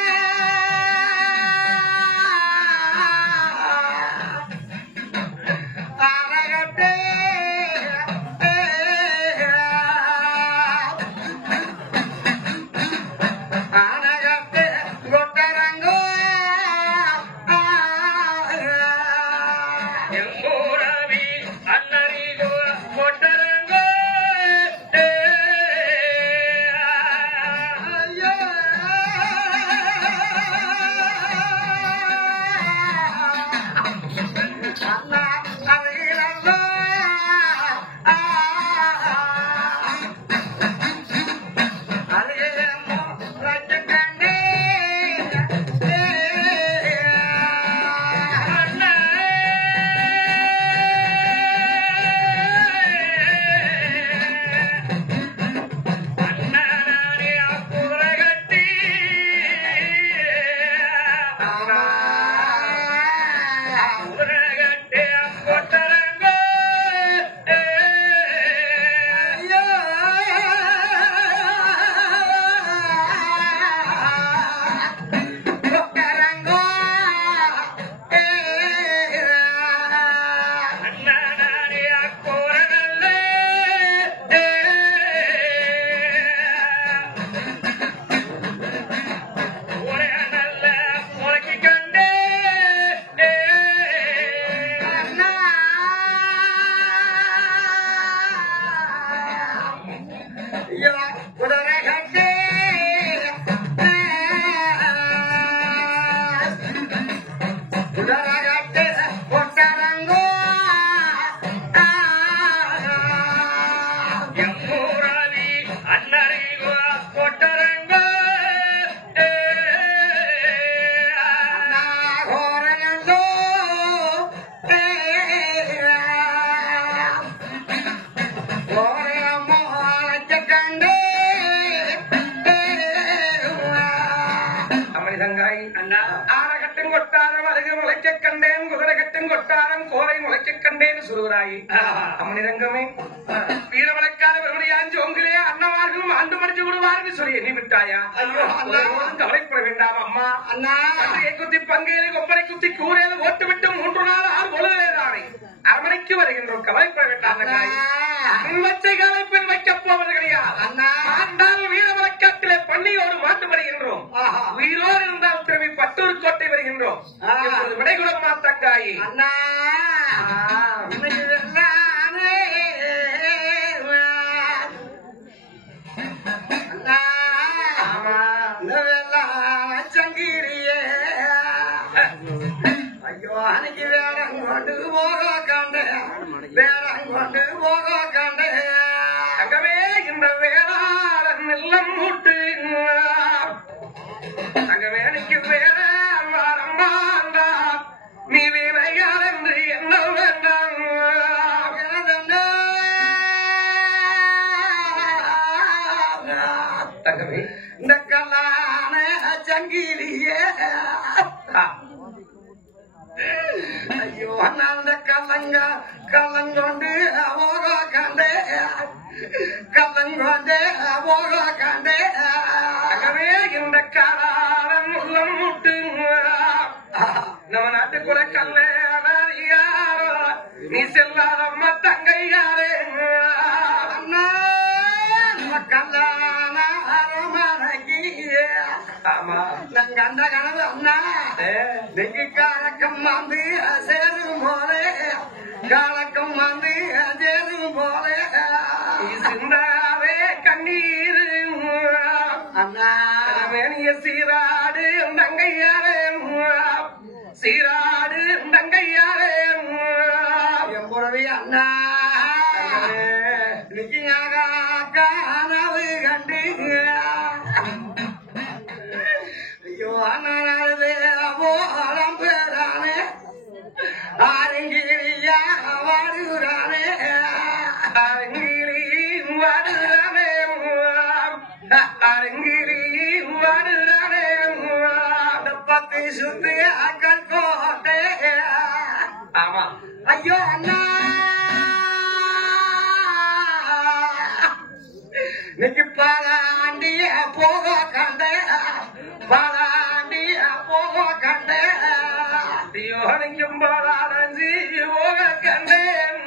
ஆரகட்டே ஆனகட்டே கொட்டரங்கோ எங்கூரவி அண்ணரிகோ கொட்டரங்கோ ஐயோ அண்ணா அருகிலல்லோ அருகிலம்மோ ரஜகண்டே அண்ணா அண்ணாடே அப்புற கட்டி உரகட்டே கொட்டரங்கோ ஐயோ கொட்டரங்கோ அண்ணாடே அக்கோரனல்லே ஒரே நல்ல முறைக்கு கண்டே அண்ணா ஐயோ உடனே உடனே கொட்டரங்கோ எம்மூராதி அண்ணரிகோ கொட்டரங்கோ கோரனோ கோரமோ கண்டே அமிர்தங்காய் அண்ணா ஆரகட்டும் கொட்டாரம் அருகு முளைக்க கண்டேன் குதிரகட்டும் கொட்டாரம் கோரை முளைக்க கண்டேன் சுருவராயி அமிர்தங்கமே வீரவளைக்காத பெருமடியாஞ்சி உங்களே அண்ணவார்களும் ஆண்டு மடிச்சு விடுவார்கள் சொல்லி எண்ணி விட்டாயா ஐயோ, அண்ணா. ஒருவரும் கவலைப்பட வேண்டாம் அம்மா அண்ணா பன்றியை குத்தி பங்கேறி கொப்பரை குத்தி கூரையில ஓட்டு விட்டு 3 நாள் 6 பொழுதுதானே அரமனைக்கு வருகின்றோம் கவலைப்பட வேண்டாம் முன்வச்சை கவலைப்பில் வைக்கப் போவது கிடையாது அண்ணா ஆண்டால் வீரவளைக்காட்டிலே பன்னியோடு மாட்டு வருகின்றோம் ஆஹா. உயிரோடு இருந்தால் திரும்பி பட்டூர் கோட்டை வருகின்றோம் இப்பொழுது விடைகுடம் மாத்தக்காயி அண்ணா நானே அண்ணா சங்கிரியே ஐயோ அன்னைக்கு வேடம் கொண்டு போக கண்டே வேடம் கொண்டு போக கண்டே அங்கவே இந்த வேளாளன் இல்லம் மூட்டு அங்க வேலைக்கு வேற வாரம் நீ வேலையார் என்று என்ன வேண்டாம் சங்கிலியே ஐயோ அந்த கல்லங்கொண்டு போக கண்டே கல்லங்கொண்டே போக கண்டே அகவே இந்த காலம் உள்ளம் முட்டு நம்ம நாட்டுக்குற கல்யாணோ நீ செல்லாதம்மா தங்கையாரே அண்ணா நம்ம கல்லான அரமனைக்கு ஆமா நாங்க அந்த கனவு அண்ணா நெஞ்சு காலக்கம் வந்து சேரும் போலே காலக்கம் வந்து சேரும் போலே சிந்தாவே கண்ணீர் அண்ணா மேனிய சீராடு தங்கையாரே சீராடு தங்கையாரே என் புறவி அண்ணா நிச்சயாக கனவு கண்டு ஐயோ அண்ணாவே போரம் பேரானே ஆரங்கிரியா வாடுறானே அரங்கிரி வாடுறானே அரங்கிரி வாடுறானே பத்தி சுத்தி அக்கல் கோட்டை ஆமா ஐயோ அண்ணா இன்னைக்கு பாலாண்டிய போக கண்டே பாலாண்டிய போக கண்டே யோனிக்கும் பாலாடஞ்சி போக கண்டேன்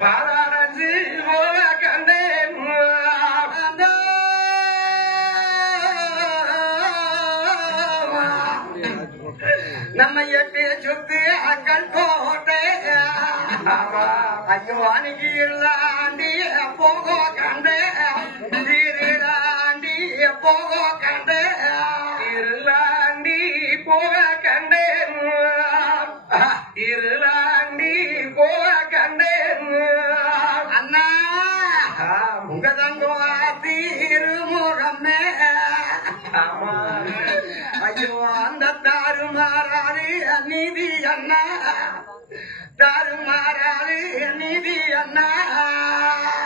பாலாடஞ்சி போக கண்டேன் நம்ம எட்டு சுத்தி அக்கல் கோட்டை ஐயோ அன்னைக்கு இல்லாண்டி போக கண்டே வீடாண்டி போக கண்டே இருளாண்டி போக கண்டேன் இருளாண்டி போக கண்டேன் அண்ணா உங்க தங்கோ திருமுகமே ஆமா ஐயோ அந்த தாறுமாறாரு நீதி அண்ணா தாறுமாறாரு நீதி அண்ணா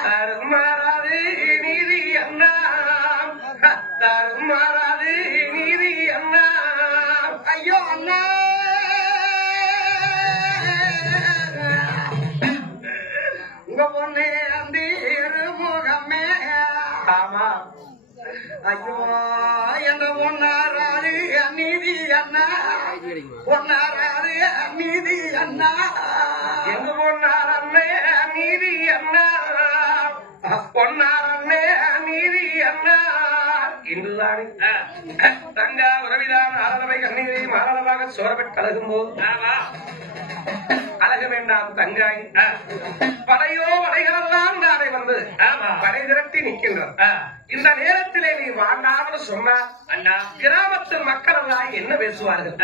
தருமாறாது நீதி அண்ணா தருமாறாது நீதி அண்ணா ஐயோ அண்ணா உங்க பொண்ணு அந்த இருமுகமே ஆமா ஐயோ என்ன பொண்ணாராரு நீதி அண்ணா பொண்ணாராரு நீதி அண்ணா எங்க பொன்னாரண்ணே நீதி அண்ணா பொன்னாரண்ணே நீதி அண்ணா இன்றுதான் தங்கா உறவிதான் ஆரலவை கண்ணீரை மாரளமாக சோரப்பட்டு அழகும் போது அழக வேண்டாம் தங்காய் படையோ படைகளெல்லாம் நாளை வந்து படை திரட்டி நிற்கின்றோம் இந்த நேரத்திலே நீ வாண்டாமல் சொன்னா அண்ணா கிராமத்து மக்கள் எல்லாம் என்ன பேசுவார்கள்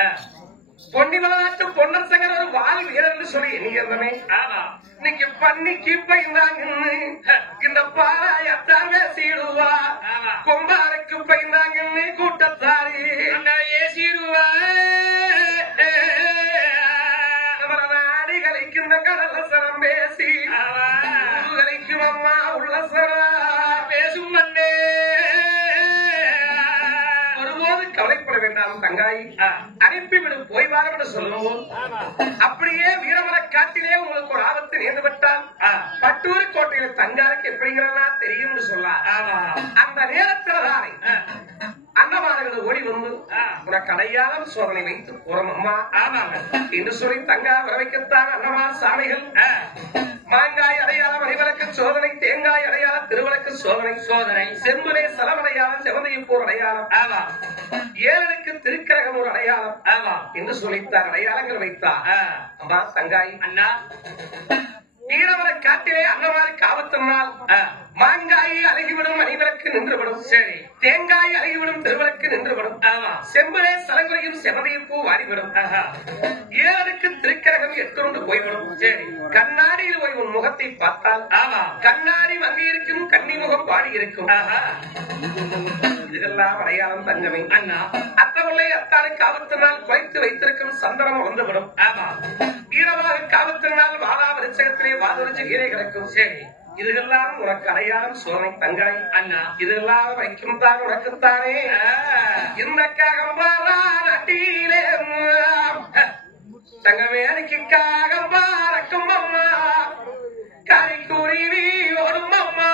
பொன்னிமலாட்டு பொன்னர் சங்கர் ஒரு வால் வீரர்னு சொல்லி எண்ணிக்கிறவனே இன்னைக்கு பண்ணிக்கு பைந்தாங்க இந்த பாராயத்தான் பேசிடுவா கொம்பாருக்கு பைந்தாங்கன்னு கூட்டத்தாரி ஏசிடுவா நாடி கலைக்கும் கடல சரம் பேசி கலைக்கும் அம்மா உள்ள சரா பேசும் மண்ணே ஒருபோது கவலைப்பட வேண்டாம் தங்காய் அனுப்பிவிடும் போய் வாரம் சொல்லுவோம் அப்படியே வீரமலை காட்டிலே உங்களுக்கு ஒரு ஆபத்து நேர்ந்துவிட்டால் பட்டூர் கோட்டையில் தங்காருக்கு எப்படிங்கிறதா தெரியும்னு சொல்லலாம் அந்த நேரத்தில் தானே அண்ணமார்கள் ஓடி வந்து உனக்கு அடையாளம் சோதனை வைத்து போறோம் அம்மா ஆமாங்க என்று சொல்லி தங்கா வரவைக்கத்தான் அண்ணமா சாலைகள் மாங்காய் அடையாளம் அனைவருக்கு சோதனை தேங்காய் அடையாளம் திருவிளக்கு சோதனை சோதனை செம்புலே சலமடையாளம் செவந்தையும் போர் அடையாளம் ஆமா ஏழருக்கு திருக்கரகம் ஒரு அடையாளம் ஆமா என்று சொல்லித்தார் அடையாளங்கள் வைத்தார் அம்மா தங்காய் அண்ணா வீரவரை காட்டிலே அண்ணமாருக்கு ஆபத்தினால் மாங்காயை அழகிவிடும் அனைவருக்கு நின்றுவிடும் சரி தேங்காய் அழகிவிடும் திருவிளக்கு நின்றுவிடும் ஆமா செம்புலே சலங்குறையும் செவதையும் பூ வாடிவிடும் ஏழருக்கு திருக்கரகம் எட்டுண்டு போய்விடும் சரி கண்ணாடியில் போய் உன் முகத்தை பார்த்தால் ஆமா கண்ணாடி வங்கி இருக்கும் கன்னி முகம் வாடி இருக்கும் இதெல்லாம் அடையாளம் தங்கமே அண்ணா அத்தவள்ளை அத்தானுக்கு ஆபத்தினால் குறைத்து வைத்திருக்கும் சந்தனம் வந்துவிடும் ஆமா வீரமாக காவத்தினால் வாழா விருச்சகத்திலே வாதொழிச்சு கீரை கிடக்கும் சரி இதெல்லாம் உனக்கு அடையாளம் சோதனை தங்காய் அண்ணா இதெல்லாம் வைக்கும் தான் உனக்குத்தானே இந்த காகம்பாரா நட்டியிலே தங்கமே அன்னைக்காக பாரக்கும் அம்மா கறிக்குருவி ஓடும் அம்மா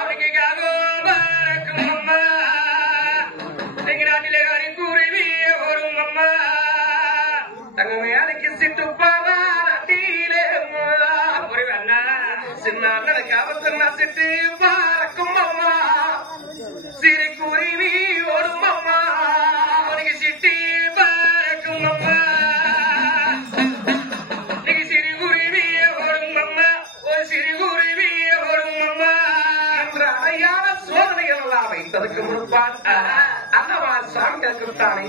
அன்னைக்காக பாரக்கும் அம்மா இன்னைக்கு நாட்டிலே கறிக்குருவி ஓடும் அம்மா தங்கமே அன்னைக்கு சிட்டு பாரா நட்டியிலே அண்ணா சின்ன அண்ணனுக்கு அவசரமா சிட்டு பாரக்கும் அம்மா சிறு குருவி ஓடும் அம்மா அன்னைக்கு சிட்டி பாரக்கும் அம்மா வைத்ததுக்கு முன்பால் அண்ணவா சாமிகளுக்குத்தானே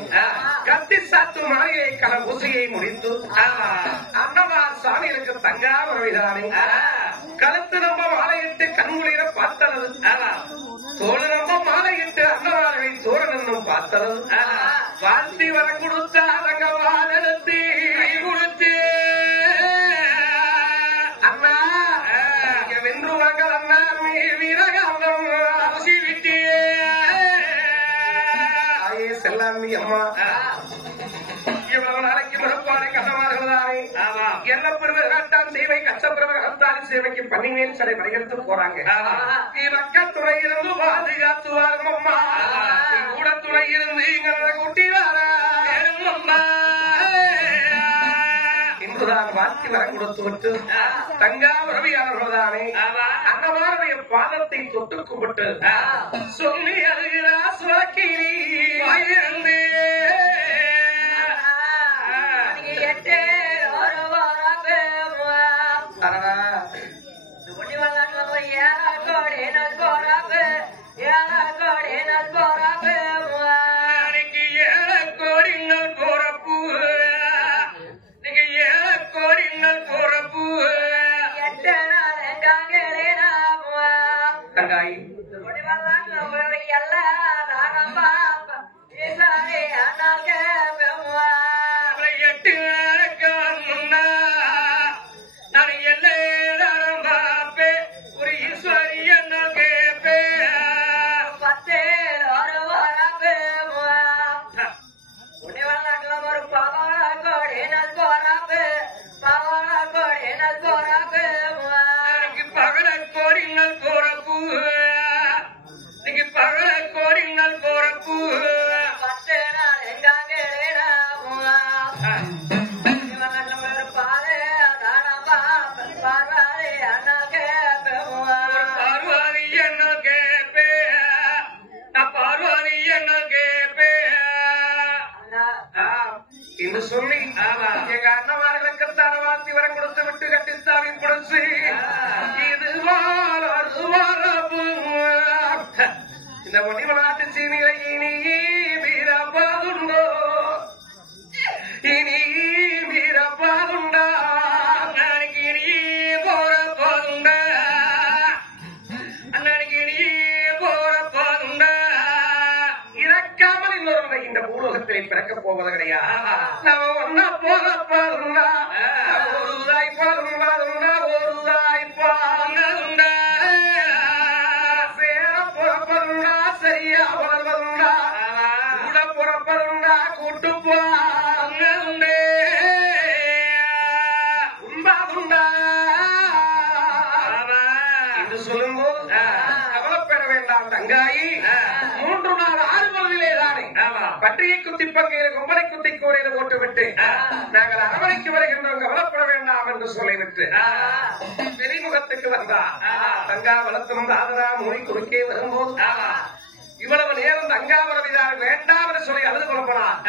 கத்தி சாத்து மாலையை கலபூசையை முடித்து அண்ணவா சாமிகளுக்கு தங்காமரவிதானே கழுத்து நம்ம மாலையிட்டு கண்முறையில பார்த்தது தோழு நம்ம மாலையிட்டு அண்ணவாரை தோழனும் பார்த்தது வாழ்த்தி வர கொடுத்தா தங்கவால் எடுத்து கொடுத்து அண்ணா வென்றுவாங்க அண்ணா வீரகாலம் அவசி விட்டு செல்லாமி அம்மா இவ்வளவு நாளைக்கு மறுப்பாறை கட்டமாறுதானே என்ன பிறகு சேவை கஷ்டப்பிரவகத்தாரி சேவைக்கு பன்னிமேல் சடை படையெடுத்து போறாங்க மக்கத்துறை இருந்து பாதுகாத்துவாரும் அம்மா கூட துணை இருந்து எங்களை கூட்டி வர அம்மா இன்றுதான் வாழ்க்கை வர கொடுத்து விட்டு தங்காவரவியாளர்கள்தானே அன்னவாருடைய பாதத்தை தொட்டு கும்பிட்டு சொல்லி அழுகிறா சுரக்கிரி வாயிருந்து சொல்லி எங்க அண்ணமார்களுக்கு தரவாத்தி வர கொடுத்து விட்டு கட்டித்தாவி குடிச்சு இது இந்த மணிமநாட்டு சீனியை இனி வீரப்பாதுண்டோ இனி வீரப்பாதுண்டா அன்னைக்கு இனி போறப்பாதுண்டா அன்னைக்கு இனி போறப்பாதுண்டா இறக்காமல் இன்னொரு இந்த பூலோகத்திலே பிறக்க போவது கிடையாது நம்ம ஒன்னா போறப்பாதுண்டா ஒரு தாய்ப்பாதுண்டா ஒரு தாய்ப்பாதுண்டா சரியா வளர்வதுண்டா கூட புறப்பதுண்டா கூட்டு போண்டே உண்டாதுண்டா என்று சொல்லும்போது கவலைப்பட வேண்டாம் தங்காயி 3 நாள் 6 பொழுதிலே தானே பற்றியை குத்தி பங்கையில கொம்பரை குத்தி கூரையில போட்டுவிட்டு நாங்கள் அரவணைக்கு வருகின்றோம் கவலைப்பட வேண்டாம் என்று சொல்லிவிட்டு வெளிமுகத்துக்கு வந்தா தங்கா வளர்த்தும் தாதரா மொழி குறுக்கே வரும்போது இவ்வளவு நேரம் தங்காவரவிதால் வேண்டாம் என்று சொல்லி அழுது கொள்ளப்படார்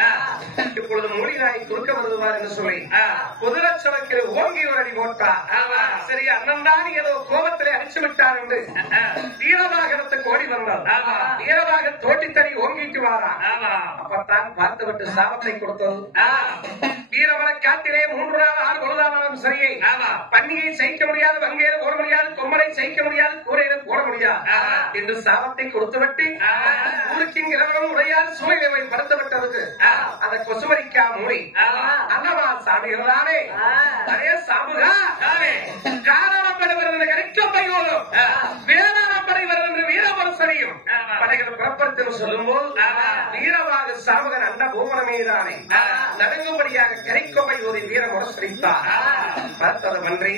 இப்பொழுது மொழிதாய் குறுக்க வருதுவார் என்று சொல்லி குதிரச்சவக்கில் ஓங்கி ஒரு அடி போட்டார் சரி அண்ணன் தான் ஏதோ கோபத்திலே அடிச்சு விட்டார் என்று வீரவாகனத்துக்கு ஓடி வந்தார் வந்தது. வீரமாக தோட்டித்தறி ஓங்கிட்டு வாரா. அப்பத்தான் பார்த்துவிட்டு சாபத்தை கொடுத்தது. வீரவர காட்டிலே 3 நாள் 6 பொழுதானாலும் சரியை பன்னியை சகிக்க முடியாது, வங்கையில போட முடியாது, கொம்மலை சகிக்க முடியாது, கூரையில போட முடியாது என்று சாபத்தை கொடுத்துவிட்டு ஊருக்கு இரவனும் உடையாது சூழ்நிலை படுத்தப்பட்டது. அந்த கொசுவரிக்கா மூறி அல்லவா சாமிகளானே அதே சாமுகா காரணப்படை வருகிற கரைக்கப்பை போலும் வேளாணப்படை வருகின்ற வீரவரசனையும் படைகள் புறப்படுத்தும் சொல்லும் போது வீரவாக சாமுகன் அண்ட பூமனமேதானே நடுங்கும்படியாக கரைக்கொம்பை ஒரு வீரமுரசரித்தார். பார்த்தது மன்றி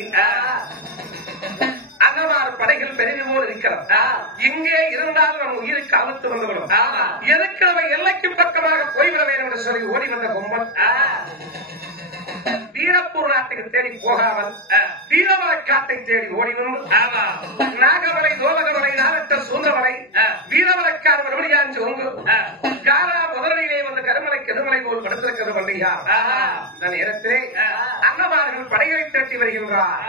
அகவாறு படைகள் பெரிது போல் இருக்கிறது. இங்கே இருந்தாலும் நம் உயிருக்கு ஆபத்து வந்துவிடும். எதுக்கு நம்ம எல்லைக்கு பக்கமாக போய்விட வேண்டும் என்று சொல்லி ஓடி வந்த கும்பல் வீரப்பூர் நாட்டுக்கு தேடி போகாமல் வீரவர காட்டை தேடி ஓடி வந்து நாகவரை தோலகவரை நாகட்ட சூந்தவரை வீரவரக்கார் மறுபடியாஞ்சு ஒன்று காரா முதலிலே வந்து கருமலை கெதுமலை போல் படுத்திருக்கிறது பண்றியா. இந்த நேரத்திலே அன்னமார்கள் படைகளை திரட்டி வருகின்றார்.